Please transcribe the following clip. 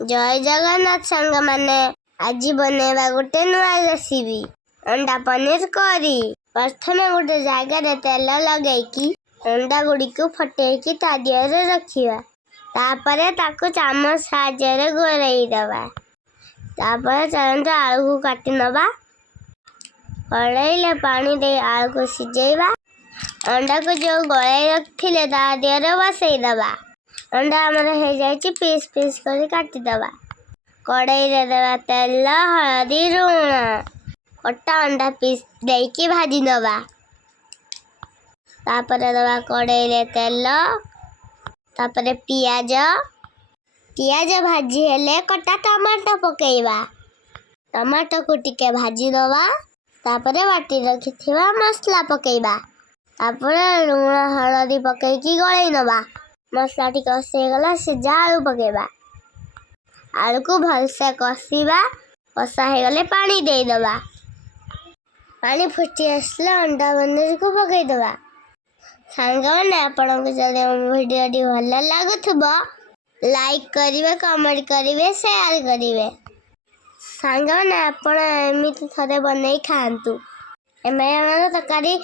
जय जगन्नाथ सांग माने आज बनेबा गोटे नुआ रेसिपी अंडा पनीर करी। प्रथम गोटे जगह तेल लगेकी अंडा गुड़ी को फटेकी ता दिहरे रखिबा। तापरे ताको चामच साहाय्य गोरई दबा। तापरे चलंत आलू को काटी नबा। कड़ाई पानी दे आलू को सिझेबा। अंडा को जो गलाई रखिले ता दिहरे बसई दबा। अंडा हमर हो जाइए पीस पीस कर काटी दबा। कड़ाई रे देवा तेल हल्दी लूण कटा अंडा पीस देकी भाजी नबा। तापरे दबा कड़ाई रे तेल तापरे पियाज भाजी हेले कटा टमाटो पकेइबा। टमाटो को टिके भाजी दबा। तापरे बाटी रखिथिबा मसला पकेइबा। तापरे लूण हल्दी पकेइकी गळई नबा। मसला टी कषे गला से आलू पकेबा। आलू को भलसे कषिबा। कषा हे गले पानी दे दबा। पानी फुटी आसले अंडा पनीर को पकई दबा। सांग माने आपन को जदि वीडियो टी भल लागुथबो लाइक करिवे कमेंट करिवे शेयर करिवे। सांग माने आपन एमिति थरे बनै खांतु। एमे हमर तरकारी